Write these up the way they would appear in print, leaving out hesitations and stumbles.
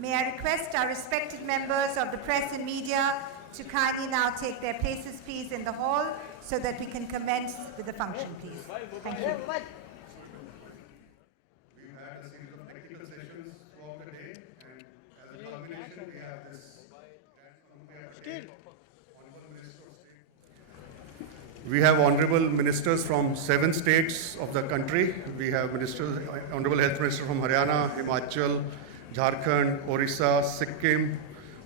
May I request our respected members of the press and media to kindly now take their places, please, in the hall so that we can commence with the function, please. Thank you. We've had a series of technical sessions throughout the day, and as a culmination, we have this Honorable Minister of State. We have honorable ministers from 7 states of the country. We have ministers, Honorable Health Minister from Haryana, Himachal, Jharkhand, Orissa, Sikkim,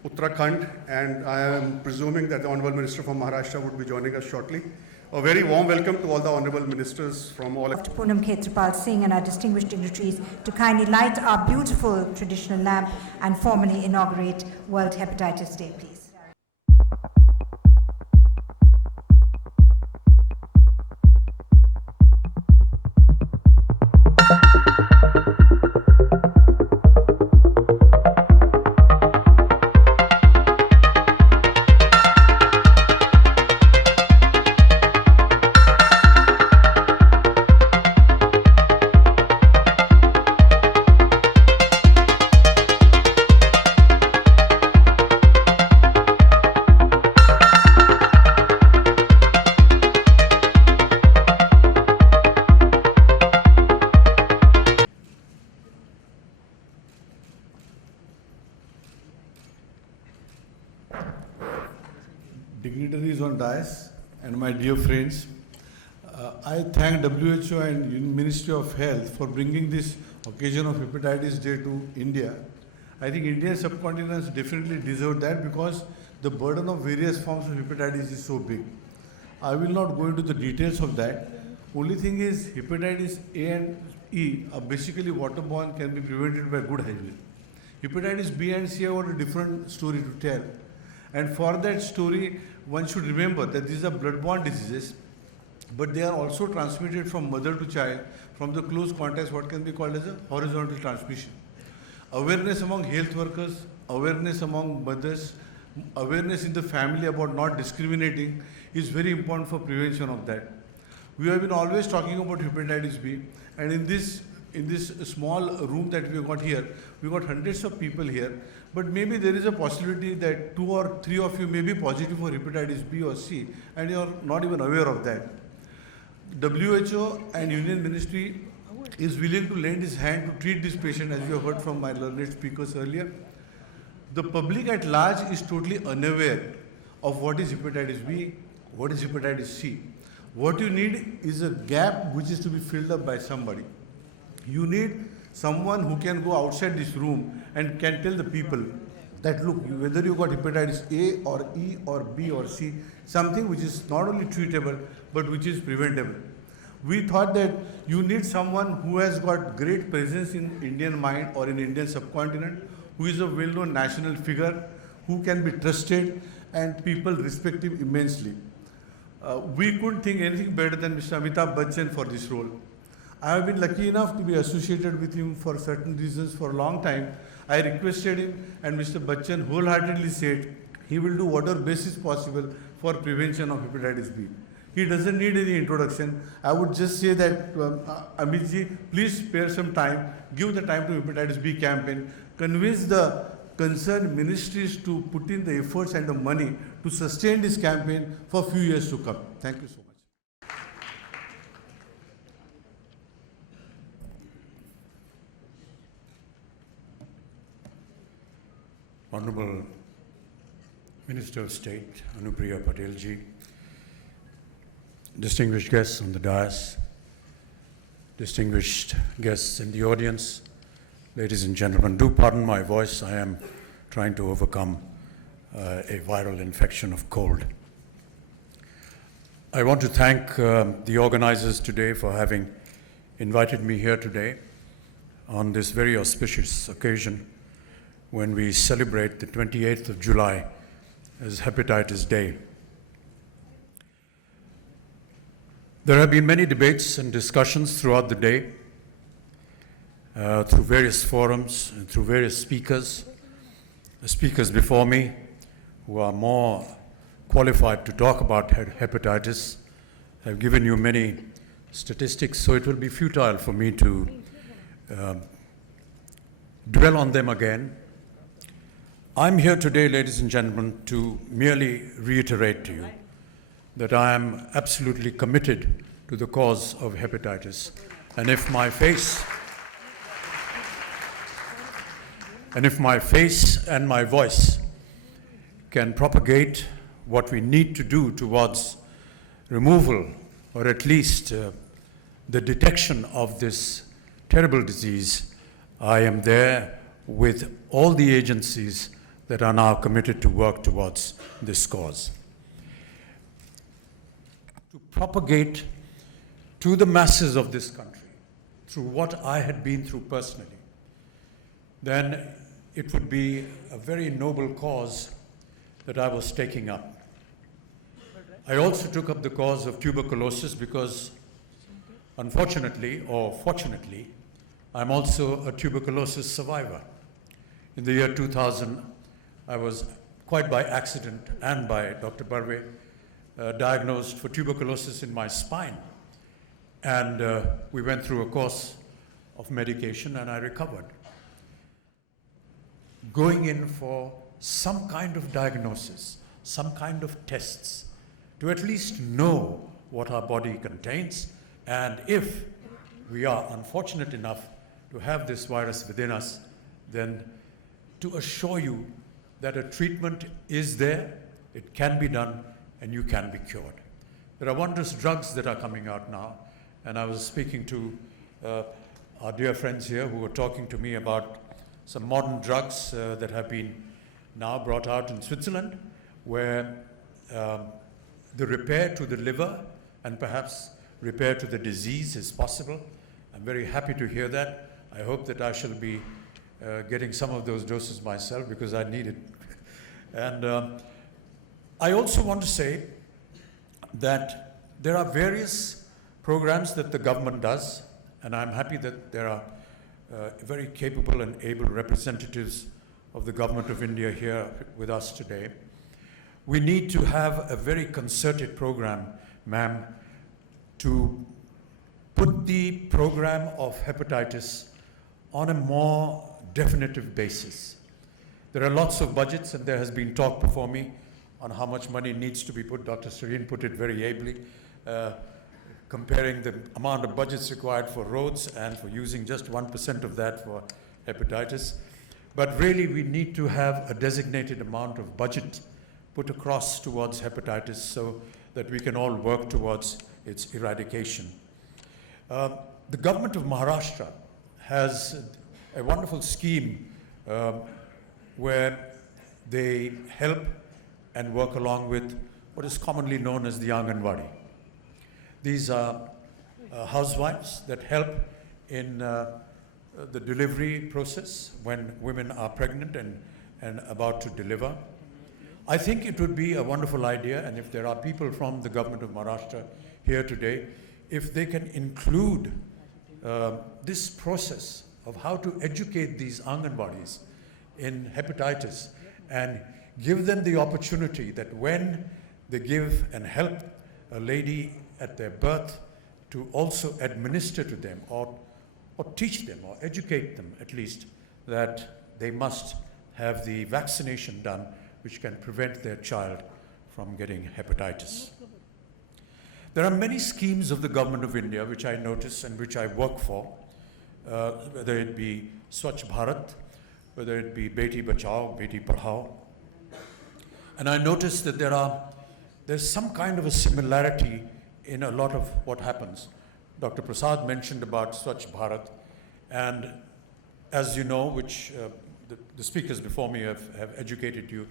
Uttarakhand, and I am presuming that the Honorable Minister from Maharashtra would be joining us shortly. A very warm welcome to all the Honorable Ministers from all of Poonam Khetrapal Singh and our distinguished dignitaries to kindly light our beautiful traditional lamp and formally inaugurate World Hepatitis Day, please. Dignitaries on dais and my dear friends, I thank WHO and Ministry of Health for bringing this occasion of Hepatitis Day to India. I think Indian subcontinent definitely deserve that because the burden of various forms of hepatitis is so big. I will not go into the details of that. Only thing is hepatitis A and E are basically waterborne, can be prevented by good hygiene. Hepatitis B and C have got a different story to tell. And for that story, one should remember that these are blood-borne diseases, but they are also transmitted from mother to child, from the close contacts, what can be called as a horizontal transmission. Awareness among health workers, awareness among mothers, awareness in the family about not discriminating is very important for prevention of that. We have been always talking about hepatitis B, and in this small room that we got here, we got hundreds of people here, but maybe there is a possibility that 2 or 3 of you may be positive for hepatitis B or C, and you are not even aware of that. WHO and Union Ministry is willing to lend its hand to treat this patient, as you have heard from my learned speakers earlier. The public at large is totally unaware of what is hepatitis B, what is hepatitis C. What you need is a gap which is to be filled up by somebody. You need someone who can go outside this room and can tell the people that, look, whether you got hepatitis A or E or B or C, something which is not only treatable, but which is preventable. We thought that you need someone who has got great presence in Indian mind or in Indian subcontinent, who is a well-known national figure, who can be trusted and people respect him immensely. We couldn't think anything better than Mr. Amitabh Bachchan for this role. I have been lucky enough to be associated with him for certain reasons for a long time. I requested him, and Mr. Bachchan wholeheartedly said he will do whatever best is possible for prevention of hepatitis B. He doesn't need any introduction. I would just say that, Amitji, please spare some time, give the time to hepatitis B campaign, convince the concerned ministries to put in the efforts and the money to sustain this campaign for a few years to come. Thank you so much. Honorable Minister of State, Anupriya Patel-ji, distinguished guests on the dais, distinguished guests in the audience, ladies and gentlemen, do pardon my voice. I am trying to overcome a viral infection of cold. I want to thank the organizers today for having invited me here today on this very auspicious occasion when we celebrate the 28th of July as Hepatitis Day. There have been many debates and discussions throughout the day, through various forums and through various speakers. The speakers before me, who are more qualified to talk about hepatitis, have given you many statistics, so it will be futile for me to dwell on them again. I'm here today, ladies and gentlemen, to merely reiterate to you that I am absolutely committed to the cause of hepatitis. And if my face and my voice can propagate what we need to do towards removal, or at least the detection of this terrible disease, I am there with all the agencies that are now committed to work towards this cause. To propagate to the masses of this country through what I had been through personally, then it would be a very noble cause that I was taking up. I also took up the cause of tuberculosis because, unfortunately or fortunately, I'm also a tuberculosis survivor. In the year 2000, I was, quite by accident and by Dr. Barve, diagnosed for tuberculosis in my spine. And we went through a course of medication and I recovered. Going in for some kind of diagnosis, some kind of tests, to at least know what our body contains, and if we are unfortunate enough to have this virus within us, then to assure you that a treatment is there, it can be done, and you can be cured. There are wondrous drugs that are coming out now, and I was speaking to our dear friends here who were talking to me about some modern drugs that have been now brought out in Switzerland, where the repair to the liver and perhaps repair to the disease is possible. I'm very happy to hear that. I hope that I shall be getting some of those doses myself because I need it. And I also want to say that there are various programs that the government does, and I'm happy that there are very capable and able representatives of the government of India here with us today. We need to have a very concerted program, ma'am, to put the program of hepatitis on a more definitive basis. There are lots of budgets, and there has been talk before me on how much money needs to be put. Dr. Serene put it very ably, comparing the amount of budgets required for roads and for using just 1% of that for hepatitis. But really, we need to have a designated amount of budget put across towards hepatitis so that we can all work towards its eradication. The government of Maharashtra has a wonderful scheme where they help and work along with what is commonly known as the Anganwadi. These are housewives that help in the delivery process when women are pregnant and about to deliver. I think it would be a wonderful idea, and if there are people from the government of Maharashtra here today, if they can include this process of how to educate these Anganwadis in hepatitis and give them the opportunity that when they give and help a lady at their birth, to also administer to them or teach them or educate them at least that they must have the vaccination done which can prevent their child from getting hepatitis. There are many schemes of the government of India which I notice and which I work for, whether it be Swachh Bharat, whether it be Beti Bachao, Beti Padhao. And I notice that there's some kind of a similarity in a lot of what happens. Dr. Prasad mentioned about Swachh Bharat, and as you know, which the speakers before me have educated you,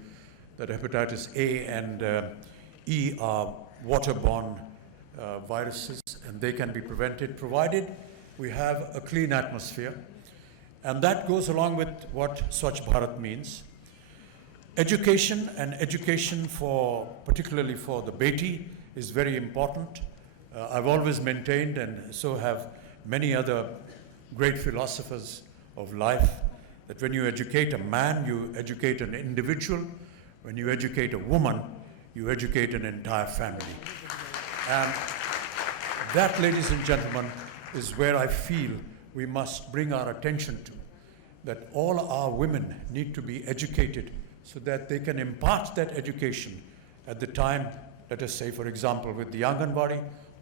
that hepatitis A and E are waterborne viruses, and they can be prevented provided we have a clean atmosphere. And that goes along with what Swachh Bharat means. Education, and education particularly for the Beti, is very important. I've always maintained, and so have many other great philosophers of life, that when you educate a man, you educate an individual. When you educate a woman, you educate an entire family. And that, ladies and gentlemen, is where I feel we must bring our attention to, that all our women need to be educated so that they can impart that education at the time, let us say, for example, with the Anganwadi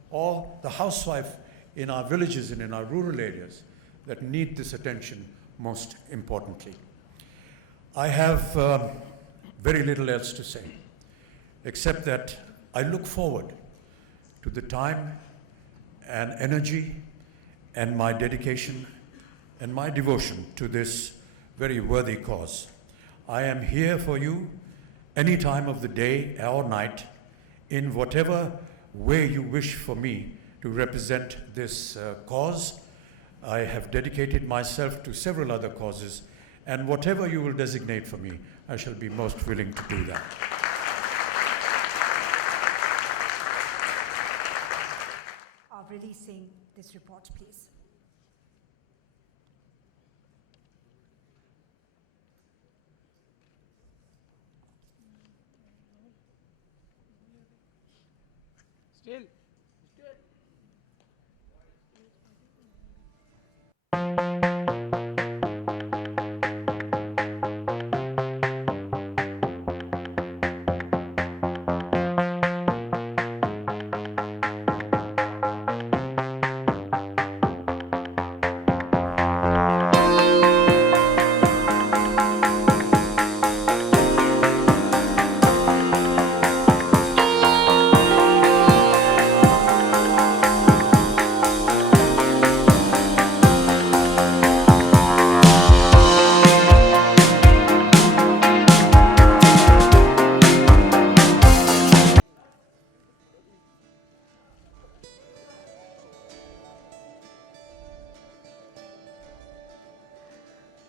or the housewife in our villages and in our rural areas that need this attention most importantly. I have very little else to say, except that I look forward to the time and energy and my dedication and my devotion to this very worthy cause. I am here for you any time of the day or night in whatever way you wish for me to represent this cause. I have dedicated myself to several other causes, and whatever you will designate for me, I shall be most willing to do that. Of releasing this report, please. Still.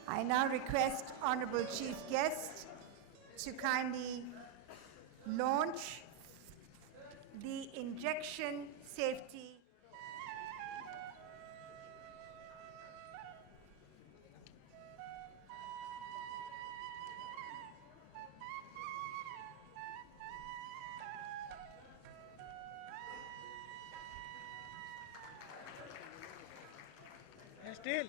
I now request Honorable Chief Guest to kindly launch the injection safety. Still.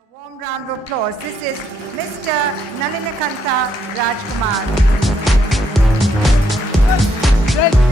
A warm round of applause. This is Mr. Nalinakanta Rajkumar. Straight.